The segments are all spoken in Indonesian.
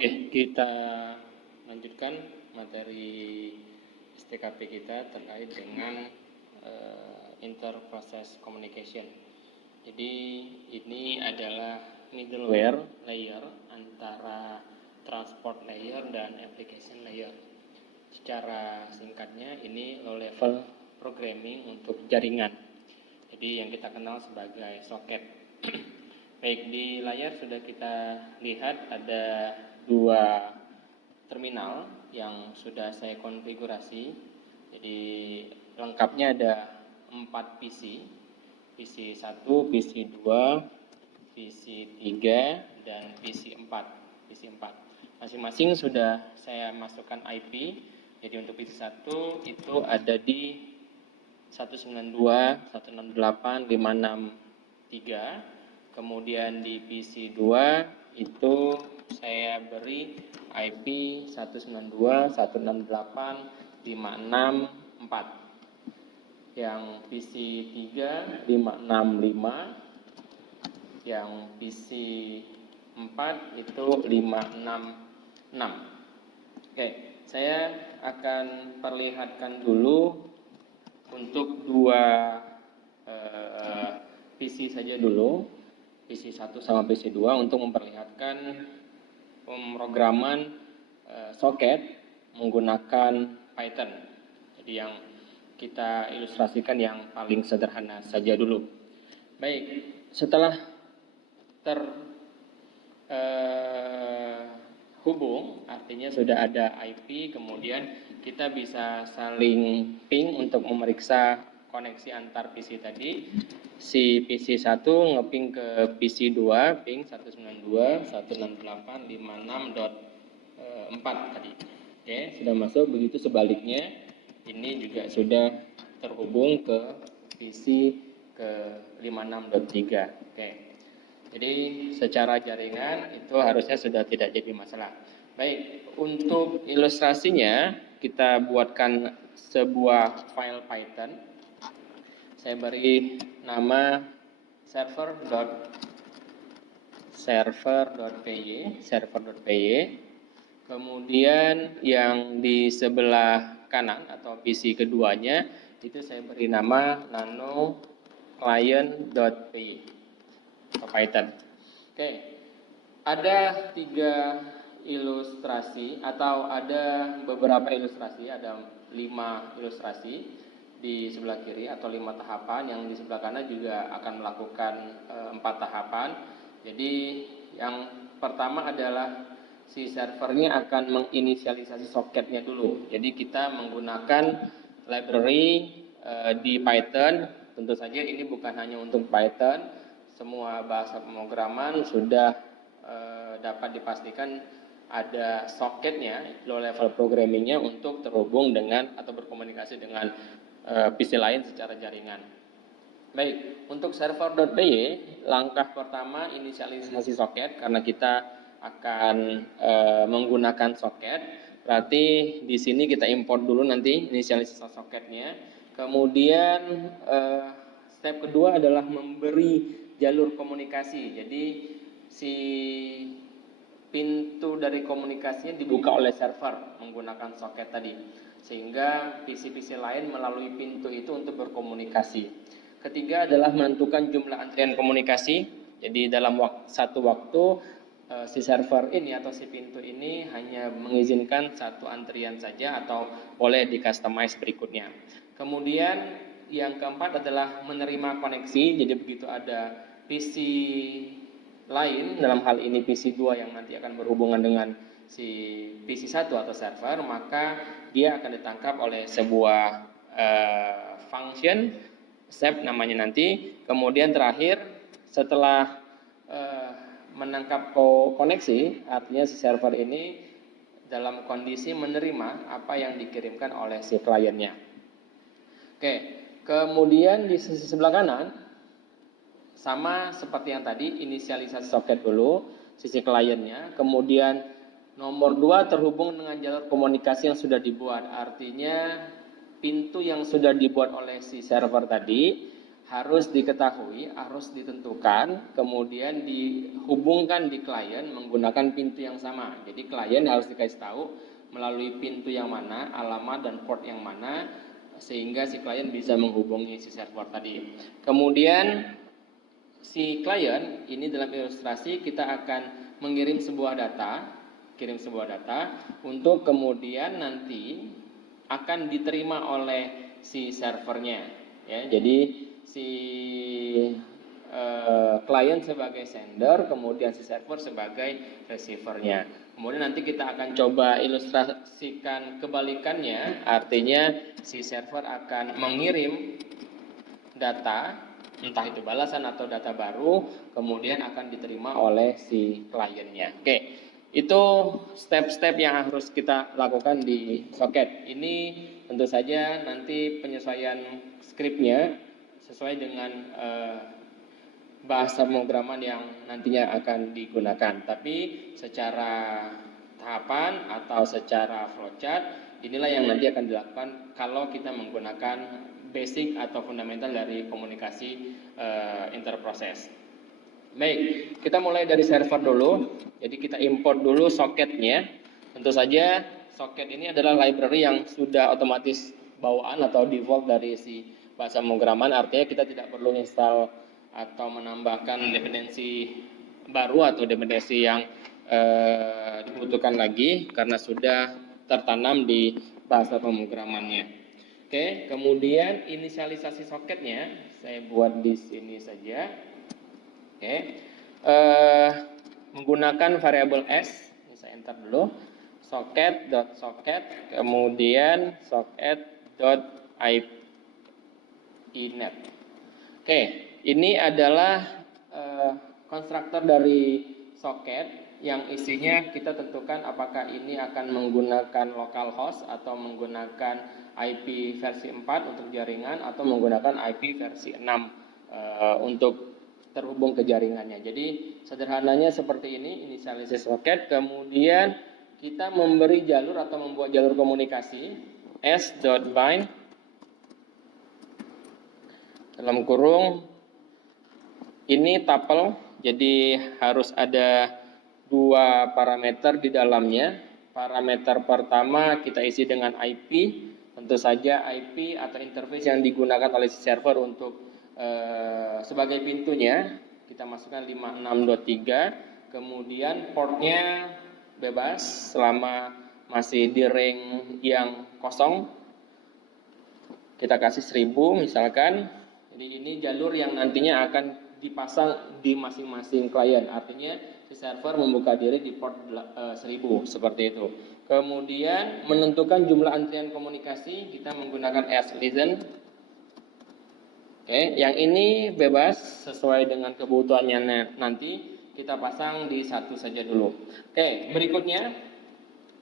Oke, kita lanjutkan materi STKP kita terkait dengan interprocess communication. Jadi ini adalah middleware layer antara transport layer dan application layer. Secara singkatnya ini low level programming untuk jaringan. Jadi yang kita kenal sebagai socket. Baik, di layar sudah kita lihat ada dua terminal yang sudah saya konfigurasi. Jadi lengkapnya ada 4 PC, PC 1, PC 2, PC 3, dan PC 4. Masing-masing sudah saya masukkan IP. Jadi untuk PC 1 itu ada di 192, 168, 563. Kemudian di PC 2 itu saya beri IP 192, 168, 564. Yang PC 3 565, yang PC 4 itu 566. Oke, saya akan perlihatkan dulu untuk dua PC saja dulu, PC 1 sama PC 2, untuk memperlihatkan pemrograman soket menggunakan Python. Jadi yang kita ilustrasikan yang paling sederhana saja dulu. Baik, setelah terhubung, artinya sudah ada IP, kemudian kita bisa saling ping untuk memeriksa koneksi antar PC tadi. Si PC 1 ngeping ke PC 2, ping 192.168.56.4 tadi. Oke, sudah masuk. Begitu sebaliknya, ini juga sudah terhubung ke PC ke 56.3. Oke. Jadi secara jaringan itu harusnya sudah tidak jadi masalah. Baik, untuk ilustrasinya kita buatkan sebuah file Python. Saya beri nama server.py. Kemudian yang di sebelah kanan atau PC keduanya itu saya beri nama nano client.py atau Python. Oke, ada 3 ilustrasi atau ada beberapa ilustrasi, ada 5 ilustrasi di sebelah kiri atau 5 tahapan, yang di sebelah kanan juga akan melakukan 4 tahapan. Jadi yang pertama adalah si servernya akan menginisialisasi soketnya dulu. Jadi kita menggunakan library di Python. Tentu saja ini bukan hanya untuk Python, semua bahasa pemrograman sudah dapat dipastikan ada soketnya, low level programmingnya, untuk terhubung dengan atau berkomunikasi dengan PC lain secara jaringan. Baik, untuk server.py, langkah pertama inisialisasi soket, karena kita akan menggunakan soket. Berarti di sini kita import dulu nanti inisialisasi soketnya. Kemudian step kedua adalah memberi jalur komunikasi. Jadi si pintu dari komunikasinya dibuka oleh server menggunakan soket tadi, sehingga PC-PC lain melalui pintu itu untuk berkomunikasi. Ketiga adalah menentukan jumlah antrian komunikasi. Jadi dalam satu waktu si server ini atau si pintu ini hanya mengizinkan satu antrian saja atau boleh di-customize berikutnya. Kemudian yang keempat adalah menerima koneksi. Jadi begitu ada PC lain, dalam hal ini PC 2 yang nanti akan berhubungan dengan si PC 1 atau server, maka dia akan ditangkap oleh sebuah function, step namanya nanti. Kemudian terakhir, setelah menangkap koneksi, artinya si server ini dalam kondisi menerima apa yang dikirimkan oleh si kliennya. Oke, kemudian di sisi sebelah kanan, sama seperti yang tadi, inisialisasi soket dulu, sisi kliennya. Kemudian nomor 2 terhubung dengan jalur komunikasi yang sudah dibuat. Artinya pintu yang sudah dibuat oleh si server tadi harus diketahui, harus ditentukan, kemudian dihubungkan di klien menggunakan pintu yang sama. Jadi klien harus dikasih tahu melalui pintu yang mana, alamat dan port yang mana, sehingga si klien bisa menghubungi si server tadi. Kemudian si klien ini dalam ilustrasi kita akan mengirim sebuah data, untuk kemudian nanti akan diterima oleh si servernya. Ya, jadi si klien sebagai sender, kemudian si server sebagai receivernya. Kemudian nanti kita akan coba ilustrasikan kebalikannya, artinya si server akan mengirim data, entah itu balasan atau data baru, kemudian akan diterima oleh si kliennya. Oke, itu step-step yang harus kita lakukan di soket. Ini tentu saja nanti penyesuaian skripnya sesuai dengan bahasa pemrograman yang nantinya akan digunakan. Tapi secara tahapan atau secara flowchart, inilah yang nanti akan dilakukan kalau kita menggunakan basic atau fundamental dari komunikasi interproses. Baik, kita mulai dari server dulu. Jadi kita import dulu soketnya. Tentu saja soket ini adalah library yang sudah otomatis bawaan atau default dari si bahasa pemrograman, artinya kita tidak perlu install atau menambahkan dependensi baru atau dependensi yang dibutuhkan lagi karena sudah tertanam di bahasa pemrogramannya. Oke, kemudian inisialisasi soketnya saya buat di sini saja. Oke, menggunakan variabel s, ini saya enter dulu, socket.socket, kemudian socket.inet. Oke, ini adalah konstruktor dari socket yang isinya kita tentukan apakah ini akan menggunakan localhost atau menggunakan IP versi 4 untuk jaringan atau menggunakan IP versi 6 untuk terhubung ke jaringannya. Jadi sederhananya seperti ini, inisialisasi socket, kemudian kita memberi jalur atau membuat jalur komunikasi s.bind dalam kurung ini tuple, jadi harus ada dua parameter di dalamnya. Parameter pertama kita isi dengan IP, tentu saja IP atau interface yang digunakan oleh si server untuk sebagai pintunya, kita masukkan 56.3, kemudian portnya bebas selama masih di ring yang kosong, kita kasih 1000 misalkan. Jadi ini jalur yang nantinya akan dipasang di masing-masing klien, artinya si server membuka diri di port 1000 seperti itu. Kemudian menentukan jumlah antrian komunikasi, kita menggunakan slisten. Oke, yang ini bebas sesuai dengan kebutuhannya nanti, kita pasang di satu saja dulu. Oke, berikutnya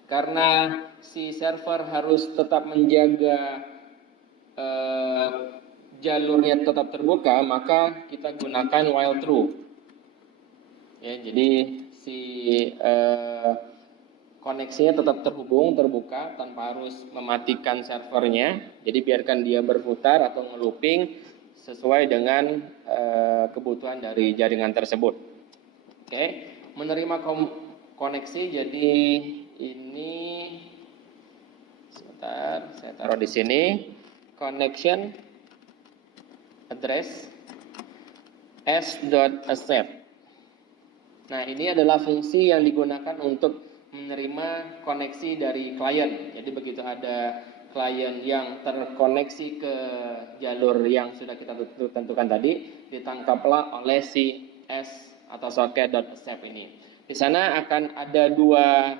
karena si server harus tetap menjaga jalurnya tetap terbuka, maka kita gunakan while true. Ya, jadi si koneksinya tetap terhubung, terbuka tanpa harus mematikan servernya. Jadi biarkan dia berputar atau nge-looping sesuai dengan kebutuhan dari jaringan tersebut. Oke, menerima koneksi, jadi ini sebentar, saya taruh di sini, connection address s.accept. Nah, ini adalah fungsi yang digunakan untuk menerima koneksi dari klien. Jadi begitu ada klien yang terkoneksi ke jalur yang sudah kita tentukan tadi, ditangkaplah oleh si S atau socket.accept ini. Di sana akan ada dua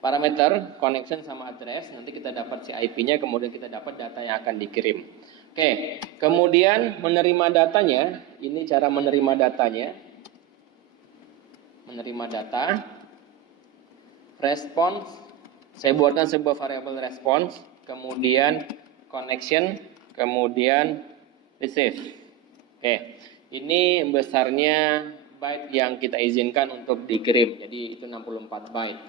parameter, connection sama address. Nanti kita dapat si IP-nya, kemudian kita dapat data yang akan dikirim. Oke, kemudian menerima datanya, ini cara menerima datanya. Menerima data. Response, saya buatkan sebuah variabel response, kemudian connection, kemudian receive. Oke, ini besarnya byte yang kita izinkan untuk dikirim, jadi itu 64 byte.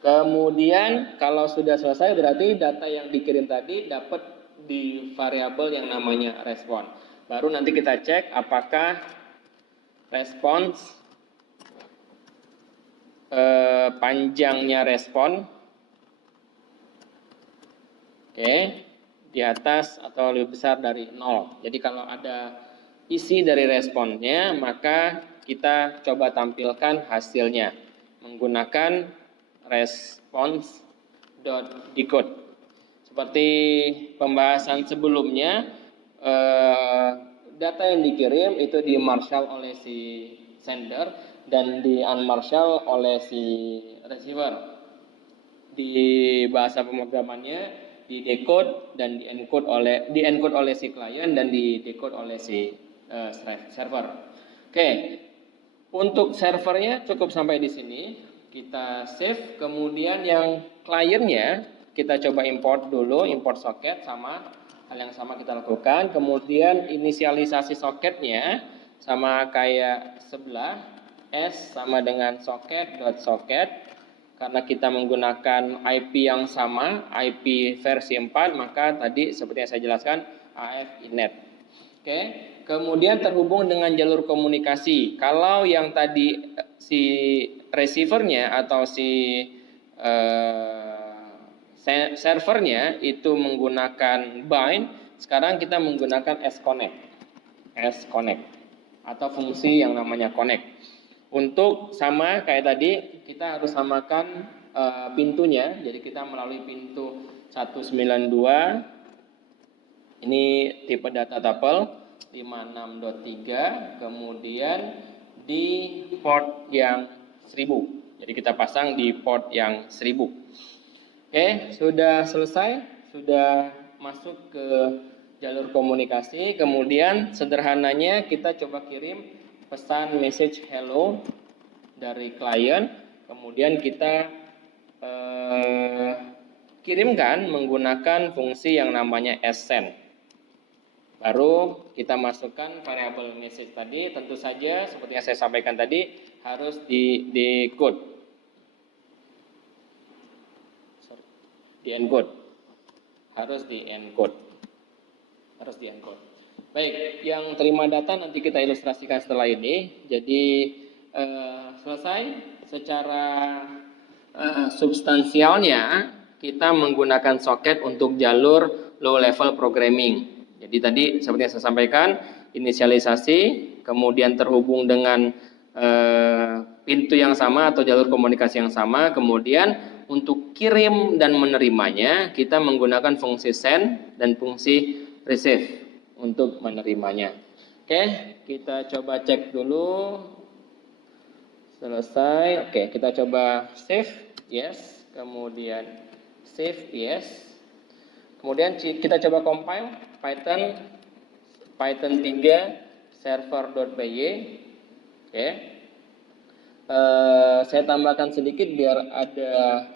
Kemudian kalau sudah selesai berarti data yang dikirim tadi dapat di variabel yang namanya respon. Baru nanti kita cek apakah respons panjangnya respon di atas atau lebih besar dari 0. Jadi kalau ada isi dari responnya, maka kita coba tampilkan hasilnya menggunakan response.decode. Seperti pembahasan sebelumnya, data yang dikirim itu di marshal oleh si sender dan di unmarshal oleh si receiver. Di bahasa pemrogramannya di decode dan di encode oleh si klien dan di decode oleh si server. Oke. Untuk servernya cukup sampai di sini. Kita save, kemudian yang kliennya kita coba import dulu, import soket sama hal yang sama kita lakukan. Kemudian inisialisasi soketnya sama kayak sebelah, S sama dengan socket.socket. Karena kita menggunakan IP yang sama, IP versi 4, maka tadi seperti yang saya jelaskan AF inet. Oke. Kemudian terhubung dengan jalur komunikasi. Kalau yang tadi si receivernya atau si servernya itu menggunakan bind, sekarang kita menggunakan S-Connect atau fungsi yang namanya connect. Untuk sama kayak tadi, kita harus samakan pintunya. Jadi kita melalui pintu 192, ini tipe data tuple 56.3, kemudian di port yang 1000. Jadi kita pasang di port yang 1000. Oke, sudah selesai, sudah masuk ke jalur komunikasi. Kemudian sederhananya kita coba kirim pesan message hello dari klien. Kemudian kita kirimkan menggunakan fungsi yang namanya send. Baru kita masukkan variabel message tadi, tentu saja seperti yang saya sampaikan tadi harus di-decode. Harus di-encode. Baik, yang terima data nanti kita ilustrasikan setelah ini. Jadi selesai secara substansialnya kita menggunakan soket untuk jalur low level programming. Jadi tadi seperti yang saya sampaikan, inisialisasi, kemudian terhubung dengan pintu yang sama atau jalur komunikasi yang sama, kemudian untuk kirim dan menerimanya kita menggunakan fungsi send dan fungsi receive untuk menerimanya. Oke, kita coba cek dulu. Selesai. Oke, kita coba save, yes. Kemudian save, yes. Kemudian kita coba compile Python 3 server.py. Oke. Saya tambahkan sedikit biar ada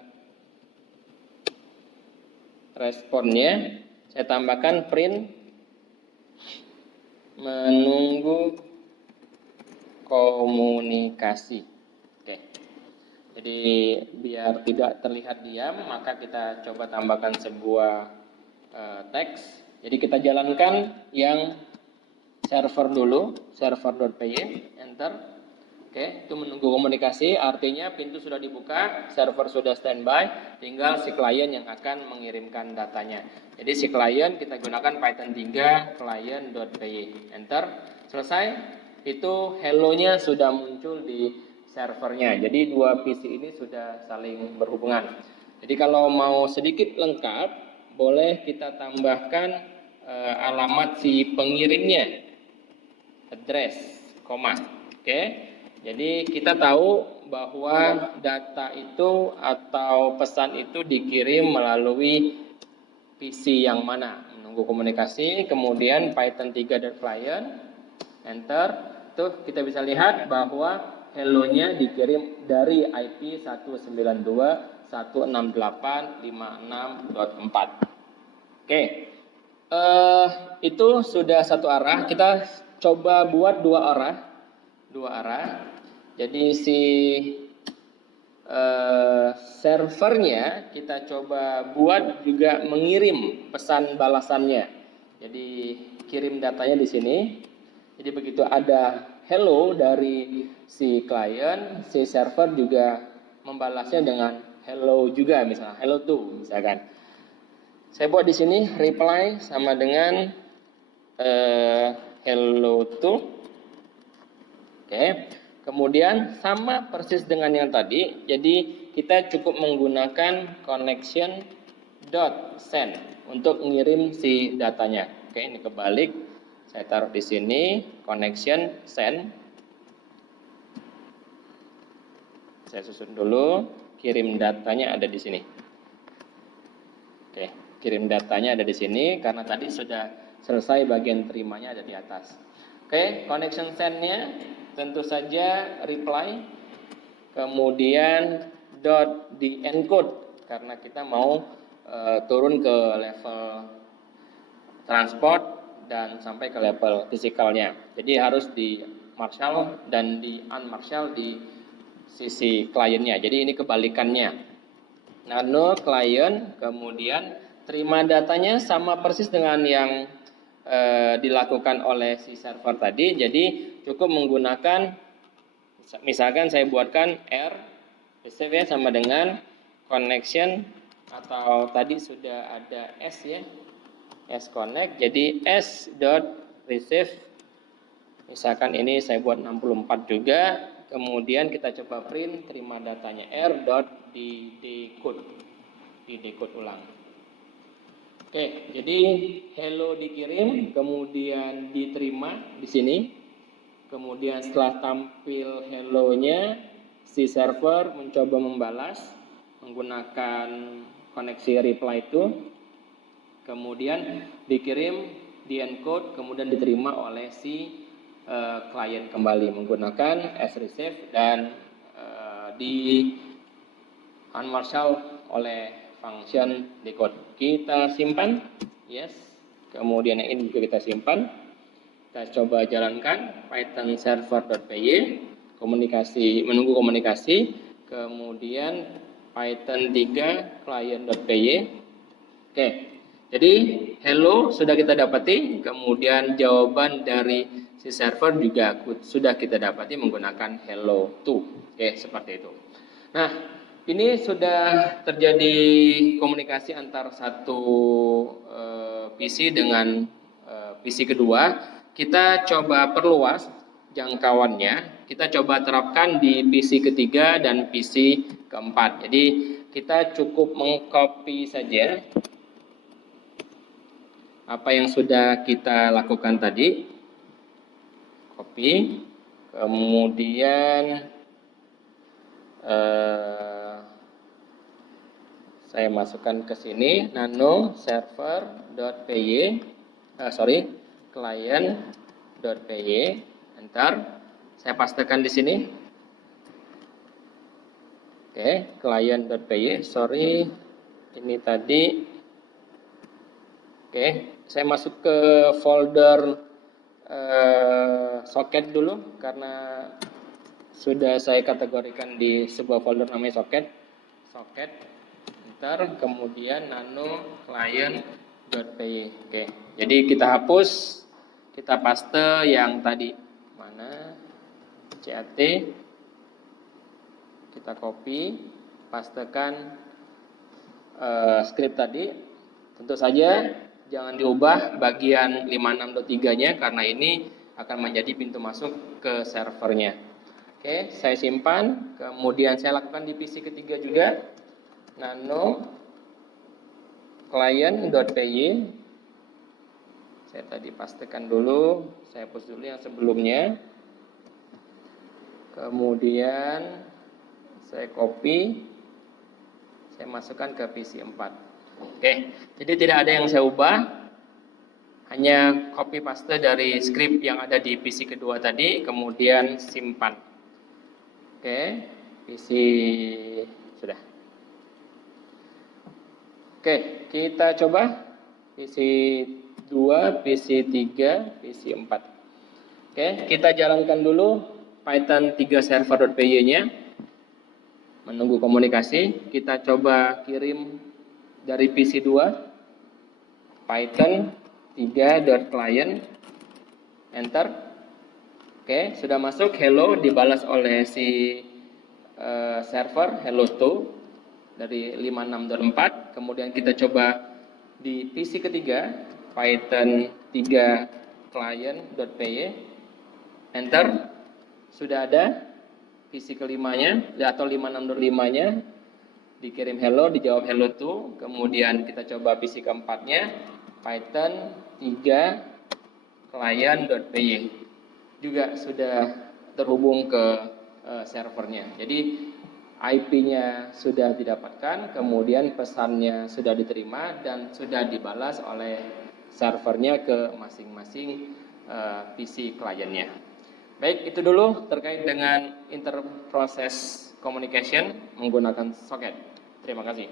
responnya. Saya tambahkan print menunggu komunikasi. Oke. Jadi biar tidak terlihat diam, maka kita coba tambahkan sebuah teks. Jadi kita jalankan yang server dulu, server.py, enter. Oke, itu menunggu komunikasi, artinya pintu sudah dibuka, server sudah standby, tinggal si klien yang akan mengirimkan datanya. Jadi si klien kita gunakan Python 3 client.py, enter, selesai. Itu hello-nya sudah muncul di servernya. Jadi dua PC ini sudah saling berhubungan. Jadi kalau mau sedikit lengkap, boleh kita tambahkan alamat si pengirimnya, address, koma. Oke. Jadi kita tahu bahwa data itu atau pesan itu dikirim melalui PC yang mana. Menunggu komunikasi, kemudian Python 3.client, enter. Tuh kita bisa lihat bahwa hello-nya dikirim dari IP 192.168.56.4. Oke. Itu sudah satu arah. Kita coba buat dua arah. Jadi si servernya kita coba buat juga mengirim pesan balasannya. Jadi kirim datanya di sini. Jadi begitu ada hello dari si klien, si server juga membalasnya dengan hello juga, misalnya hello to misalkan. Saya buat di sini reply sama dengan hello to. Oke. Kemudian sama persis dengan yang tadi. Jadi kita cukup menggunakan connection dot send untuk ngirim si datanya. Oke, ini kebalik. Saya taruh di sini connection send. Saya susun dulu, kirim datanya ada di sini. Oke, kirim datanya ada di sini karena tadi sudah selesai bagian terimanya ada di atas. Oke, connection send-nya tentu saja reply, kemudian dot di encode karena kita mau turun ke level transport dan sampai ke level fisikalnya. Jadi harus di marshal dan di unmarshal di sisi kliennya. Jadi ini kebalikannya. Nano klien, kemudian terima datanya sama persis dengan yang dilakukan oleh si server tadi. Jadi cukup menggunakan, misalkan saya buatkan R, receive ya, sama dengan connection, atau tadi sudah ada S ya, S connect, jadi S dot receive, misalkan ini saya buat 64 juga, kemudian kita coba print terima datanya R dot di decode ulang. Oke, jadi hello dikirim, kemudian diterima di sini, kemudian setelah tampil hello-nya, si server mencoba membalas menggunakan koneksi reply itu. Kemudian dikirim, di encode, kemudian diterima oleh si klien kembali menggunakan as receive dan di unmarshal oleh function decode. Kita simpan, yes. Kemudian yang ini juga kita simpan. Kita coba jalankan Python server.py, komunikasi, menunggu komunikasi. Kemudian Python 3 client.py. Oke. Jadi hello sudah kita dapati, kemudian jawaban dari si server juga sudah kita dapati menggunakan hello to. Oke, seperti itu. Nah, ini sudah terjadi komunikasi antar satu PC dengan PC kedua. Kita coba perluas jangkauannya. Kita coba terapkan di PC ketiga dan PC keempat. Jadi kita cukup mengcopy saja apa yang sudah kita lakukan tadi, copy, kemudian saya masukkan ke sini nano server.py, client.py, enter, saya pastekan di sini. Oke, client.py, ini tadi. Oke, saya masuk ke folder socket dulu karena sudah saya kategorikan di sebuah folder namanya socket, enter, kemudian nano client.py. Oke, jadi kita hapus, kita paste yang tadi mana cat, kita copy, pastekan script tadi. Tentu saja jangan diubah bagian 56.3-nya karena ini akan menjadi pintu masuk ke servernya. Oke, saya simpan, kemudian saya lakukan di PC ketiga juga. Nano client.py. Saya tadi pastikan dulu, saya hapus dulu yang sebelumnya. Kemudian saya copy, saya masukkan ke PC 4. Oke, jadi tidak ada yang saya ubah, hanya copy paste dari script yang ada di PC kedua tadi, kemudian simpan. Oke, PC sudah. Oke, kita coba PC 2, PC 3, PC 4. Oke, kita jalankan dulu Python 3 server.py-nya. Menunggu komunikasi, kita coba kirim dari PC 2, Python 3.client, enter. Oke, sudah masuk hello, dibalas oleh si server hello to dari 56.4. Kemudian kita coba di PC ketiga, Python 3 client.py, enter. Sudah ada PC kelimanya atau 56.5-nya, dikirim hello, dijawab hello to. Kemudian kita coba PC keempatnya, Python 3 client.py, juga sudah terhubung ke servernya. Jadi IP-nya sudah didapatkan, kemudian pesannya sudah diterima dan sudah dibalas oleh servernya ke masing-masing PC kliennya. Baik, itu dulu terkait dengan interprocess communication menggunakan socket. Terima kasih.